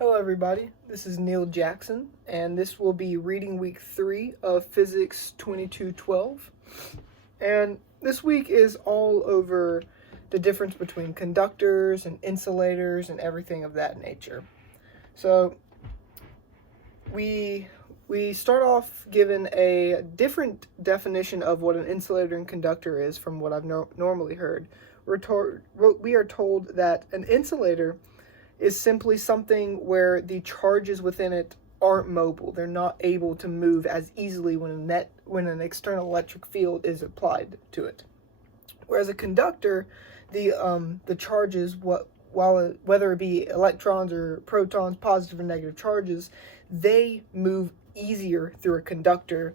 Hello everybody, this is Neil Jackson, and this will be reading week 3 of Physics 2212. And this week is all over the difference between conductors and insulators and everything of that nature. So we start off given a different definition of what an insulator and conductor is from what I've normally heard. We are told that an insulator is simply something where the charges within it aren't mobile. They're not able to move as easily when an external electric field is applied to it. Whereas a conductor, the charges, whether it be electrons or protons, positive or negative charges, they move easier through a conductor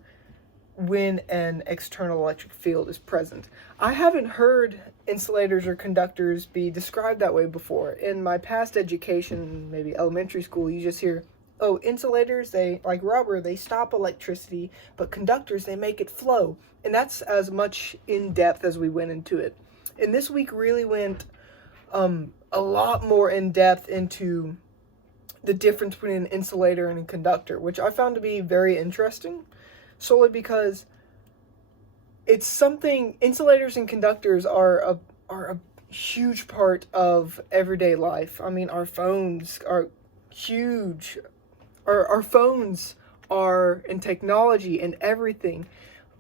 when an external electric field is present. I haven't heard insulators or conductors be described that way before. In my past education, maybe elementary school, you just hear, oh, insulators, they, like rubber, they stop electricity, but conductors, they make it flow. And that's as much in depth as we went into it. And this week really went a lot more in depth into the difference between an insulator and a conductor, which I found to be very interesting. Solely because it's something, insulators and conductors are a huge part of everyday life. I mean, our phones are huge. Our phones are, and technology and everything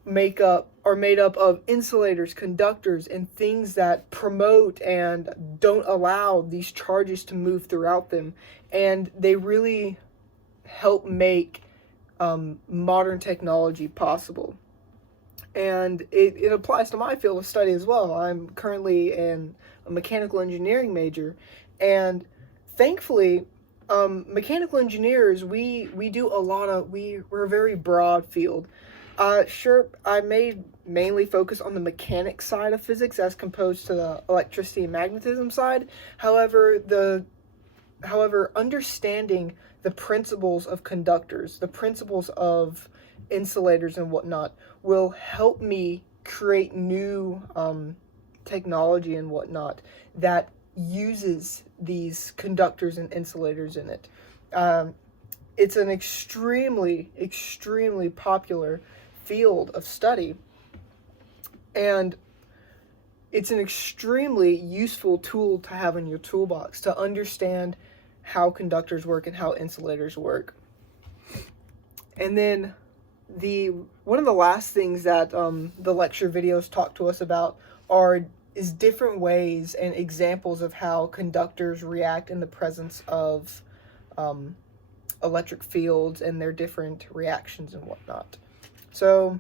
are made up of insulators, conductors, and things that promote and don't allow these charges to move throughout them. And they really help make modern technology possible. And it applies to my field of study as well. I'm currently a mechanical engineering major, and thankfully mechanical engineers, we do a lot of, we're a very broad field. Sure, I may mainly focus on the mechanics side of physics as opposed to the electricity and magnetism side. However, understanding the principles of conductors, the principles of insulators and whatnot will help me create new technology and whatnot that uses these conductors and insulators in it. It's an extremely, extremely popular field of study, and it's an extremely useful tool to have in your toolbox to understand how conductors work and how insulators work. And then one of the last things that the lecture videos talk to us about is different ways and examples of how conductors react in the presence of electric fields and their different reactions and whatnot. So,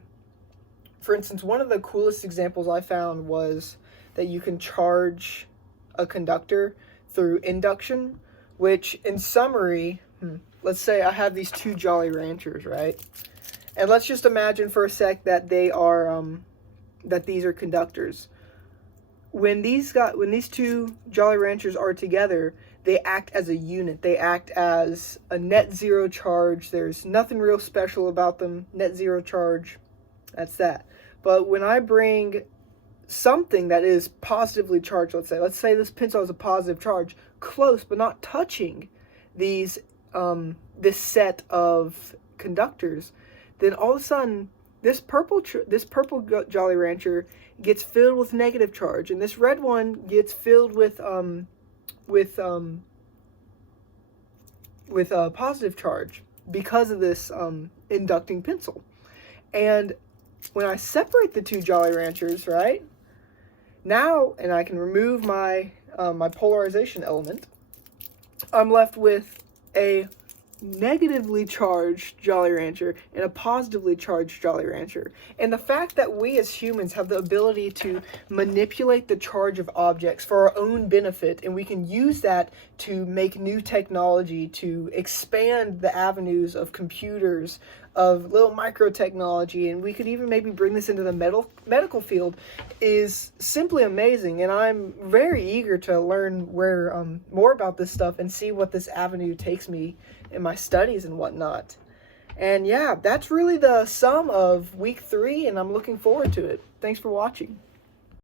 for instance, one of the coolest examples I found was that you can charge a conductor through induction, which in summary, let's say I have these two Jolly Ranchers, right? And let's just imagine for a sec that these are conductors. When these two Jolly Ranchers are together, they act as a unit. They act as a net zero charge. There's nothing real special about them. Net zero charge, that's that. But when I bring something that is positively charged, let's say this pencil has a positive charge, close but not touching this set of conductors, then all of a sudden this purple Jolly Rancher gets filled with negative charge, and this red one gets filled with a positive charge because of this inducting pencil. And when I separate the two Jolly Ranchers, right, now, and I can remove my polarization element, I'm left with a negatively charged Jolly Rancher and a positively charged Jolly Rancher. And the fact that we as humans have the ability to manipulate the charge of objects for our own benefit, and we can use that to make new technology, to expand the avenues of computers, of little micro technology, and we could even maybe bring this into the medical field, is simply amazing. And I'm very eager to learn more about this stuff and see what this avenue takes me in my studies and whatnot. And yeah, that's really the sum of week 3, and I'm looking forward to it. Thanks for watching.